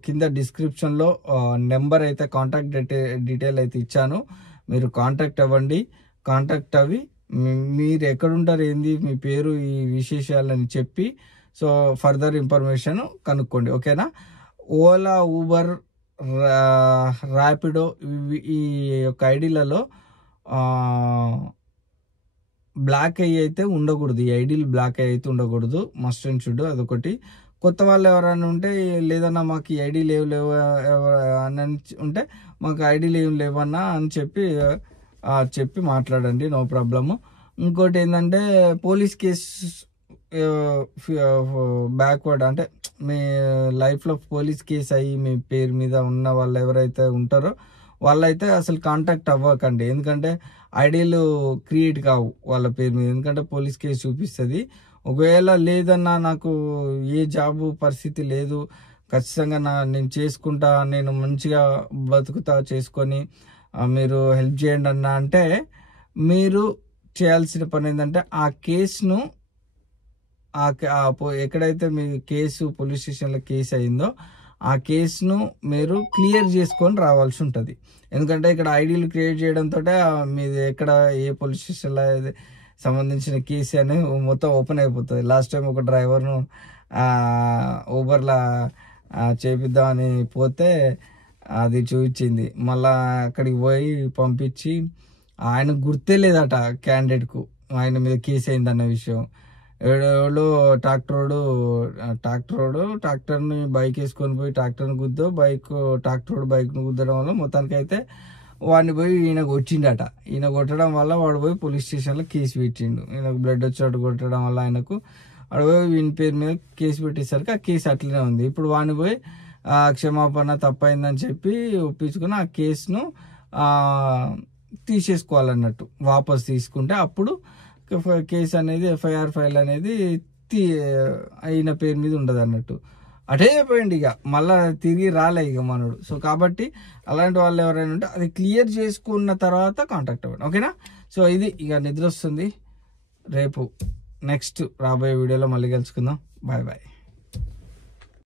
కింద డిస్క్రిప్షన్లో నెంబర్ అయితే కాంటాక్ట్ డీటెయిల్ అయితే ఇచ్చాను. మీరు కాంటాక్ట్ అవ్వండి. కాంటాక్ట్ అవి మీరు ఎక్కడుంటారు, ఏంది మీ పేరు, ఈ విశేషాలని చెప్పి సో ఫర్దర్ ఇన్ఫర్మేషన్ కనుక్కోండి. ఓకేనా. ఓలా, ఊబర్, ర్యాపిడో ఈ యొక్క ఐడీలలో బ్లాక్ అయ్యి అయితే ఉండకూడదు. ఈ ఐడీలు బ్లాక్ అయ్యి అయితే ఉండకూడదు. Must and should. అదొకటి. కొత్త వాళ్ళు ఎవరైనా ఉంటే లేదన్నా మాకు ఈ ఐడీ లేవు అని ఉంటే మాకు ఐడీలు ఏం లేవన్నా అని చెప్పి మాట్లాడండి. No problem. ఇంకోటి ఏంటంటే పోలీస్ కేసు బ్యాక్వర్డ్ అంటే మీ లైఫ్లో పోలీస్ కేసు అయ్యి మీ పేరు మీద ఉన్న వాళ్ళు ఎవరైతే ఉంటారో వాళ్ళైతే అసలు కాంటాక్ట్ అవ్వకండి. ఎందుకంటే ఐడీలు క్రియేట్ కావు వాళ్ళ పేరు మీద, ఎందుకంటే పోలీస్ కేసు చూపిస్తుంది. ఒకవేళ లేదన్నా నాకు ఏ జాబు పరిస్థితి లేదు, ఖచ్చితంగా నేను చేసుకుంటా, నేను మంచిగా బతుకుతా చేసుకొని మీరు హెల్ప్ చేయండి అన్న అంటే మీరు చేయాల్సిన పని ఏంటంటే ఆ కేసును ఎక్కడైతే మీ కేసు పోలీస్ స్టేషన్లో కేసు అయిందో ఆ కేసును మీరు క్లియర్ చేసుకొని రావాల్సి ఉంటుంది. ఎందుకంటే ఇక్కడ ఐడీలు క్రియేట్ చేయడంతో మీది ఎక్కడ ఏ పోలీస్ స్టేషన్లో సంబంధించిన కేసు అనేది మొత్తం ఓపెన్ అయిపోతుంది. లాస్ట్ టైం ఒక డ్రైవర్ను ఊబర్లా చేపిద్దామని పోతే అది చూపించింది. మళ్ళా అక్కడికి పోయి పంపించి ఆయన గుర్తే లేదట క్యాండిడేట్కు ఆయన మీద కేసు అయిందన్న విషయం. ఎవడో ట్రాక్టర్ని బైక్ వేసుకొని పోయి ట్రాక్టర్ని గుద్దో ట్రాక్టర్ బైక్ను గుద్దడం వల్ల మొత్తానికి అయితే వాడిని పోయి ఈయన కొట్టిండట. ఈయన కొట్టడం వల్ల వాడు పోయి పోలీస్ స్టేషన్లో కేసు పెట్టిండు. ఈయనకు బ్లడ్ వచ్చాడు కొట్టడం వల్ల ఆయనకు వాడు పోయి వీని పేరు మీద కేసు పెట్టేసరికి ఆ కేసు అట్లనే ఉంది. ఇప్పుడు వాడిని పోయి క్షమాపణ తప్పైందని చెప్పి ఒప్పించుకుని ఆ కేసును తీసేసుకోవాలన్నట్టు. వాపస్ తీసుకుంటే అప్పుడు కేసు అనేది ఎఫ్ఐఆర్ ఫైల్ అనేది అయిన పేరు మీద ఉండదు అన్నట్టు. అటే అయిపోయింది. ఇక మళ్ళా తిరిగి రాలే ఇక మనోడు. సో కాబట్టి అలాంటి వాళ్ళు ఎవరైనా ఉంటే అది క్లియర్ చేసుకున్న తర్వాత కాంటాక్ట్ అవ్వండి. ఓకేనా. సో ఇది ఇక నిద్ర వస్తుంది. రేపు నెక్స్ట్ రాబోయే వీడియోలో మళ్ళీ కలుసుకుందాం. Bye bye.